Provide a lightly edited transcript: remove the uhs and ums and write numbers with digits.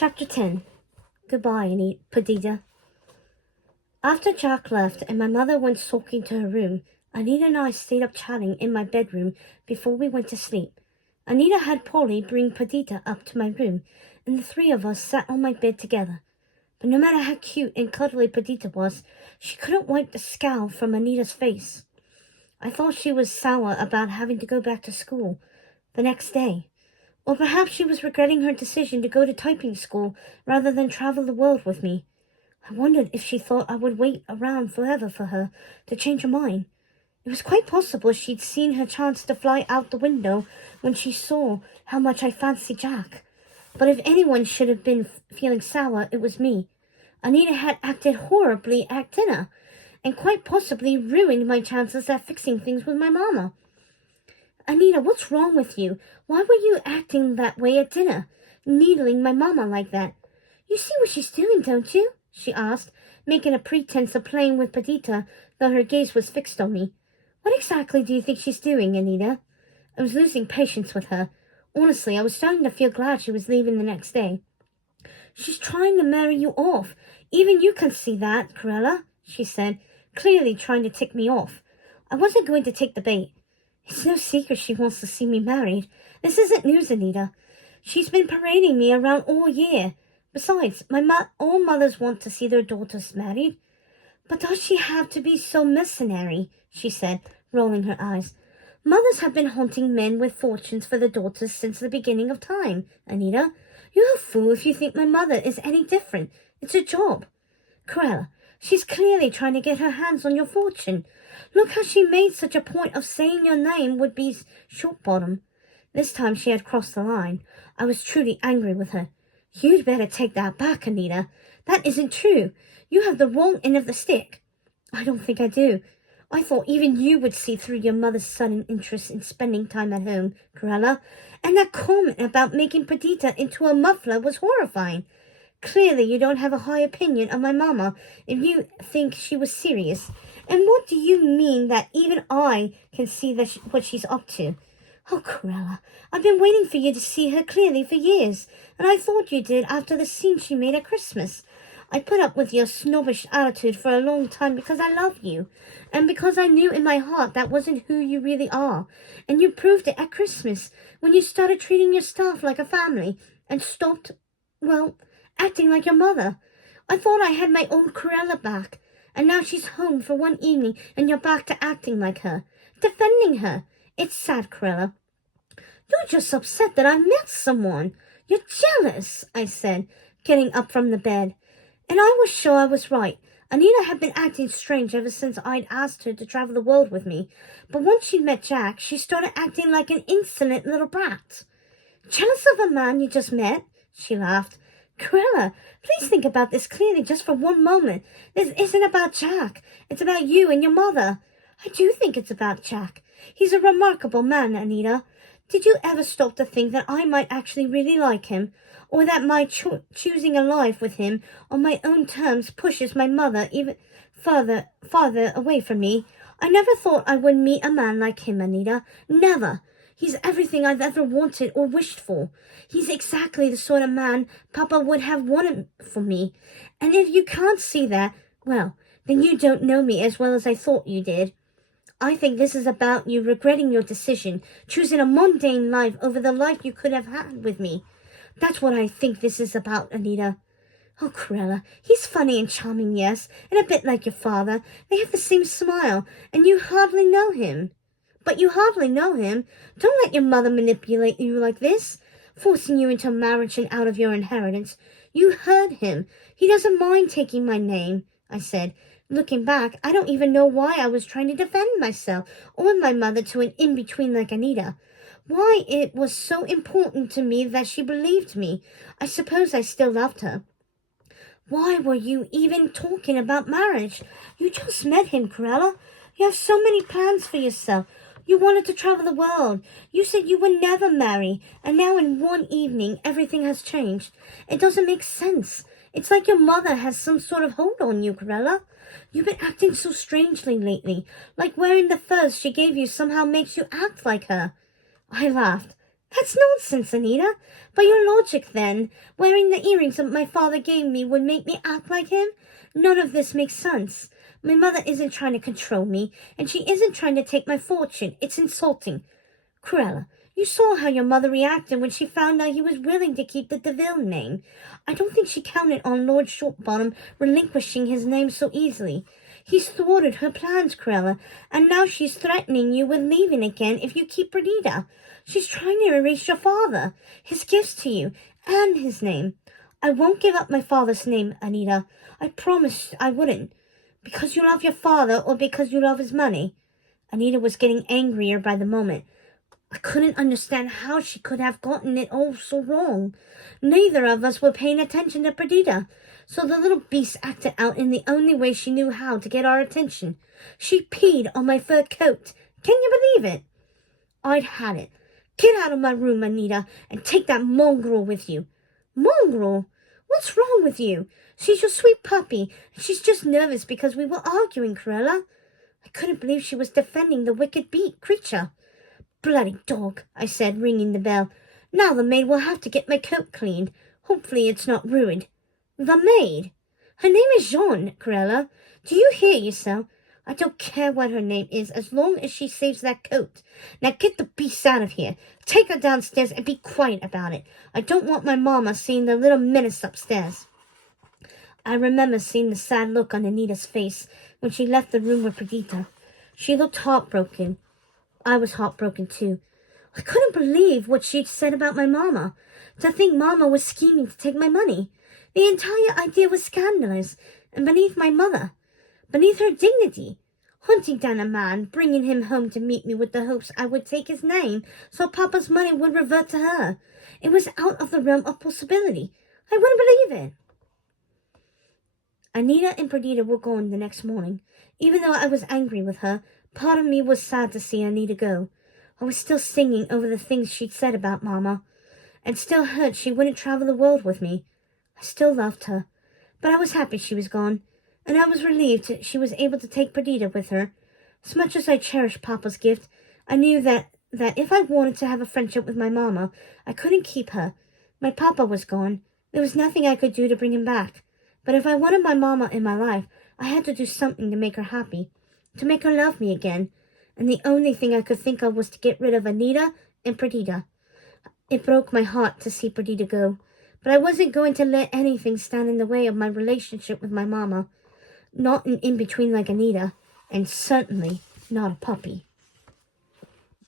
Chapter 10. Goodbye, Perdita. After Jack left and my mother went sulking to her room, Anita and I stayed up chatting in my bedroom before we went to sleep. Anita had Polly bring Perdita up to my room, and the three of us sat on my bed together. But no matter how cute and cuddly Perdita was, she couldn't wipe the scowl from Anita's face. I thought she was sour about having to go back to school the next day. Or perhaps she was regretting her decision to go to typing school rather than travel the world with me. I wondered if she thought I would wait around forever for her to change her mind. It was quite possible she'd seen her chance to fly out the window when she saw how much I fancied Jack. But if anyone should have been feeling sour, it was me. Anita had acted horribly at dinner, and quite possibly ruined my chances at fixing things with my mama. Anita, what's wrong with you? Why were you acting that way at dinner, needling my mama like that? You see what she's doing, don't you? She asked, making a pretense of playing with Perdita, though her gaze was fixed on me. What exactly do you think she's doing, Anita? I was losing patience with her. Honestly, I was starting to feel glad she was leaving the next day. She's trying to marry you off. Even you can see that, Corella, she said, clearly trying to tick me off. I wasn't going to take the bait. It's no secret she wants to see me married. This isn't news, Anita. She's been parading me around all year. Besides, all mothers want to see their daughters married. But does she have to be so mercenary? She said, rolling her eyes. Mothers have been haunting men with fortunes for their daughters since the beginning of time, Anita. You're a fool if you think my mother is any different. It's a job. Corella, she's clearly trying to get her hands on your fortune. Look how she made such a point of saying your name would be Shortbottom. This time she had crossed the line. I was truly angry with her. You'd better take that back, Anita. That isn't true. You have the wrong end of the stick. I don't think I do. I thought even you would see through your mother's sudden interest in spending time at home, Corella. And that comment about making Perdita into a muffler was horrifying. Clearly you don't have a high opinion of my mama if you think she was serious. And what do you mean that even I can see what she's up to? Oh, Corella, I've been waiting for you to see her clearly for years, and I thought you did after the scene she made at Christmas. I put up with your snobbish attitude for a long time because I love you, and because I knew in my heart that wasn't who you really are. And you proved it at Christmas, when you started treating your staff like a family, and stopped, acting like your mother. I thought I had my old Corella back, and now she's home for one evening, and you're back to acting like her, defending her. It's sad, Corella. You're just upset that I met someone. You're jealous, I said, getting up from the bed. And I was sure I was right. Anita had been acting strange ever since I'd asked her to travel the world with me. But once she met Jack, she started acting like an insolent little brat. Jealous of a man you just met? She laughed. Corella, please think about this clearly just for one moment. This isn't about Jack. It's about you and your mother. I do think it's about Jack. He's a remarkable man, Anita. Did you ever stop to think that I might actually really like him? Or that my choosing a life with him on my own terms pushes my mother even farther away from me? I never thought I would meet a man like him, Anita. Never. He's everything I've ever wanted or wished for. He's exactly the sort of man Papa would have wanted for me. And if you can't see that, well, then you don't know me as well as I thought you did. I think this is about you regretting your decision, choosing a mundane life over the life you could have had with me. That's what I think this is about, Anita. Oh, Corella, he's funny and charming, yes, and a bit like your father. They have the same smile, and you hardly know him. But you hardly know him. Don't let your mother manipulate you like this, forcing you into marriage and out of your inheritance. You heard him. He doesn't mind taking my name, I said. Looking back, I don't even know why I was trying to defend myself or my mother to an in-between like Anita. Why it was so important to me that she believed me. I suppose I still loved her. Why were you even talking about marriage? You just met him, Corella. You have so many plans for yourself. You wanted to travel the world. You said you would never marry. And now in one evening, everything has changed. It doesn't make sense. It's like your mother has some sort of hold on you, Corella. You've been acting so strangely lately. Like wearing the furs she gave you somehow makes you act like her. I laughed. That's nonsense, Anita. By your logic, then, wearing the earrings that my father gave me would make me act like him? None of this makes sense. My mother isn't trying to control me, and she isn't trying to take my fortune. It's insulting. Cruella, you saw how your mother reacted when she found out he was willing to keep the DeVil name. I don't think she counted on Lord Shortbottom relinquishing his name so easily. He's thwarted her plans, Cruella, and now she's threatening you with leaving again if you keep Perdita. She's trying to erase your father, his gifts to you, and his name. I won't give up my father's name, Anita. I promised I wouldn't. Because you love your father or because you love his money? Anita was getting angrier by the moment. I couldn't understand how she could have gotten it all so wrong. Neither of us were paying attention to Perdita, so the little beast acted out in the only way she knew how to get our attention. She peed on my fur coat. Can you believe it? I'd had it. Get out of my room, Anita, and take that mongrel with you. Mongrel? What's wrong with you? She's your sweet puppy, and she's just nervous because we were arguing, Cruella. I couldn't believe she was defending the wicked creature. Bloody dog, I said, ringing the bell. Now the maid will have to get my coat cleaned. Hopefully it's not ruined. The maid? Her name is Jean, Cruella. Do you hear yourself? I don't care what her name is as long as she saves that coat. Now get the beast out of here. Take her downstairs and be quiet about it. I don't want my mama seeing the little menace upstairs. I remember seeing the sad look on Anita's face when she left the room with Perdita. She looked heartbroken. I was heartbroken too. I couldn't believe what she'd said about my mama. To think mama was scheming to take my money. The entire idea was scandalous and beneath my mother. Beneath her dignity. Hunting down a man, bringing him home to meet me with the hopes I would take his name so Papa's money would revert to her. It was out of the realm of possibility. I wouldn't believe it. Anita and Perdita were gone the next morning. Even though I was angry with her, part of me was sad to see Anita go. I was still singing over the things she'd said about Mama, and still hurt she wouldn't travel the world with me. I still loved her, but I was happy she was gone, and I was relieved she was able to take Perdita with her. As much as I cherished Papa's gift, I knew that if I wanted to have a friendship with my Mama, I couldn't keep her. My Papa was gone. There was nothing I could do to bring him back. But if I wanted my Mama in my life, I had to do something to make her happy, to make her love me again. And the only thing I could think of was to get rid of Anita and Perdita. It broke my heart to see Perdita go, but I wasn't going to let anything stand in the way of my relationship with my Mama. Not an in-between like Anita, and certainly not a puppy.